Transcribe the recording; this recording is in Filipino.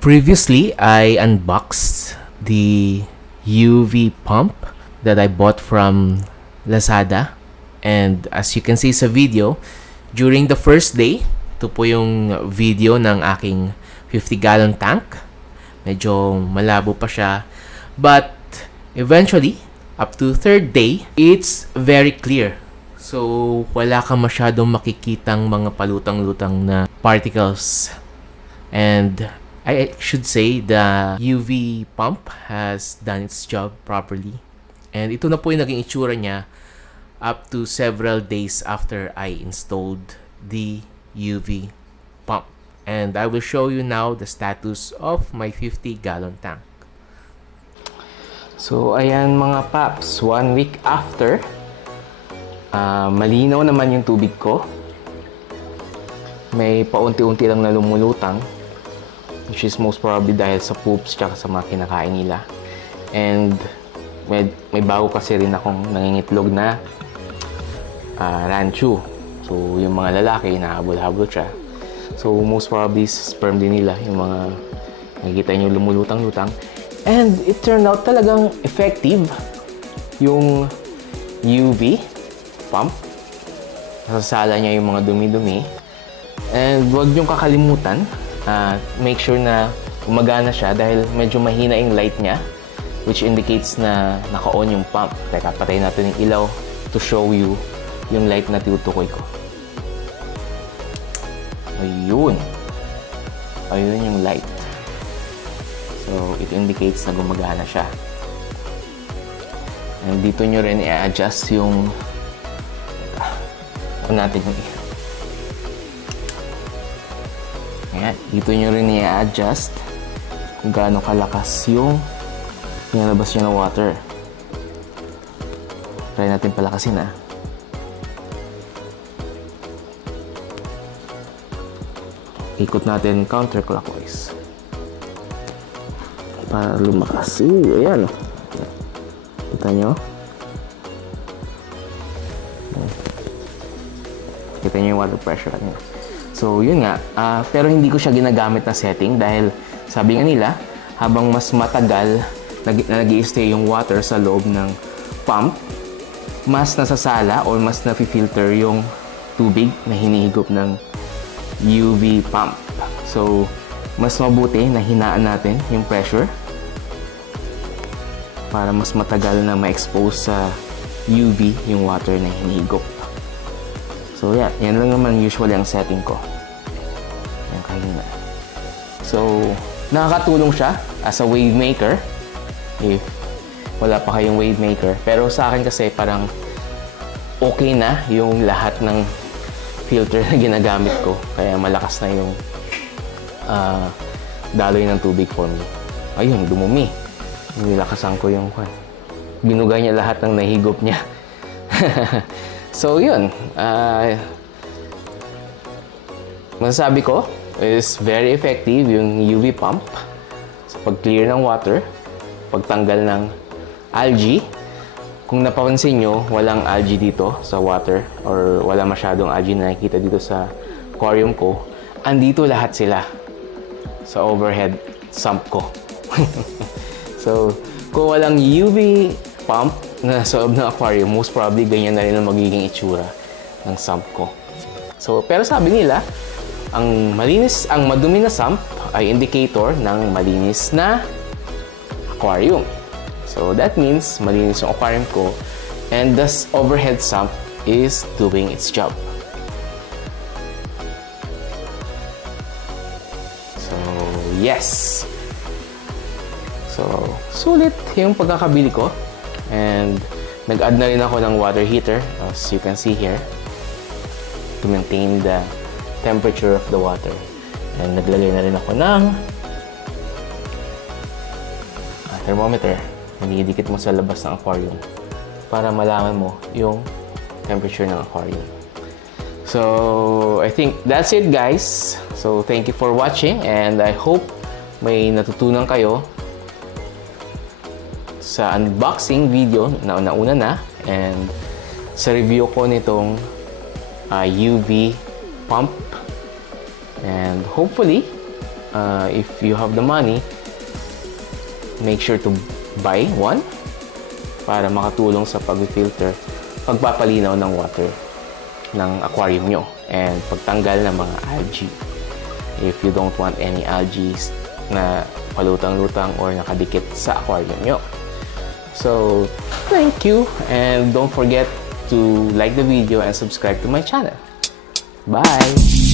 Previously, I unboxed the UV pump that I bought from Lazada. And as you can see sa video, during the first day, ito po yung video ng aking 50-gallon tank. Medyo malabo pa siya. But eventually, up to third day, it's very clear. So, wala ka masyadong makikitang mga palutang-lutang na particles. And I should say the UV pump has done its job properly. And ito na po yung naging itsura niya up to several days after I installed the UV pump. And I will show you now the status of my 50-gallon tank. So, ayan mga paps, 1 week after, malinaw naman yung tubig ko. May paunti-unti lang na lumulutang, which is most probably dahil sa poops tsaka sa mga kinakain nila. And may bago kasi rin akong nangingitlog na ranchu. So, yung mga lalaki, nahabol-habol siya. So, most probably sperm din nila, yung mga nakikita nyo lumulutang-lutang. And it turned out talagang effective yung UV pump. Nasasala niya yung mga dumi-dumi. And huwag niyong kakalimutan, make sure na gumagana siya dahil medyo mahina yung light niya, which indicates na naka-on yung pump. Teka, patayin natin yung ilaw to show you yung light na tinutukoy ko. Ayun. Ayun yung light. So, it indicates na gumagana siya. And dito nyo rin i-adjust yung natin yung ayan, dito nyo rin i-adjust kung gaano kalakas yung pinalabas nyo na water. Try natin palakasin Ikot natin counterclockwise para lumakas. Ayan. Kita nyo? Kita nyo yung water pressure kanina. So, yun nga. Pero hindi ko siya ginagamit na setting dahil sabi nga nila, habang mas matagal nag-i-stay yung water sa loob ng pump, mas nasasala or mas nafi-filter yung tubig na hinihigop ng UV pump. So, mas mabuti na hinaan natin yung pressure para mas matagal na ma-expose sa UV yung water na hinihigop. So, yeah. Yan lang naman usually ang setting ko. Yan kanina. So, nakakatulong siya as a wave maker if wala pa kayong wave maker. Pero sa akin kasi parang okay na yung lahat ng filter na ginagamit ko. Kaya malakas na yung daloy ng tubig for me. Ayun, dumumi. Nilakasan ko yung binugay niya lahat ng nahigop niya. So, yun. Masasabi ko is very effective yung UV pump sa pag-clear ng water, pagtanggal ng algae. Kung napapansin nyo, walang algae dito sa water or wala masyadong algae na nakikita dito sa aquarium ko. Andito lahat sila sa overhead sump ko. So, kung walang UV pump na sa loob ng aquarium, most probably ganyan na rin ang magiging itsura ng sump ko. So, pero sabi nila, ang madumi na sump ay indicator ng malinis na aquarium. So, that means malinis yung aquarium ko and this overhead sump is doing its job. So, yes! So, sulit yung pagkakabili ko. And nag-add na rin ako ng water heater, as you can see here, to maintain the temperature of the water. And naglagay na rin ako ng thermometer. Nididikit mo sa labas ng aquarium para malaman mo yung temperature ng aquarium. So, I think that's it, guys. So, thank you for watching and I hope may natutunan kayo sa unboxing video na nauna na and sa review ko nitong UV pump. And hopefully, if you have the money, make sure to buy one para makatulong sa pagpapalinaw ng water ng aquarium nyo and pagtanggal ng mga algae if you don't want any algae na palutang-lutang or nakadikit sa aquarium nyo. So, thank you, and don't forget to like the video and subscribe to my channel. Bye!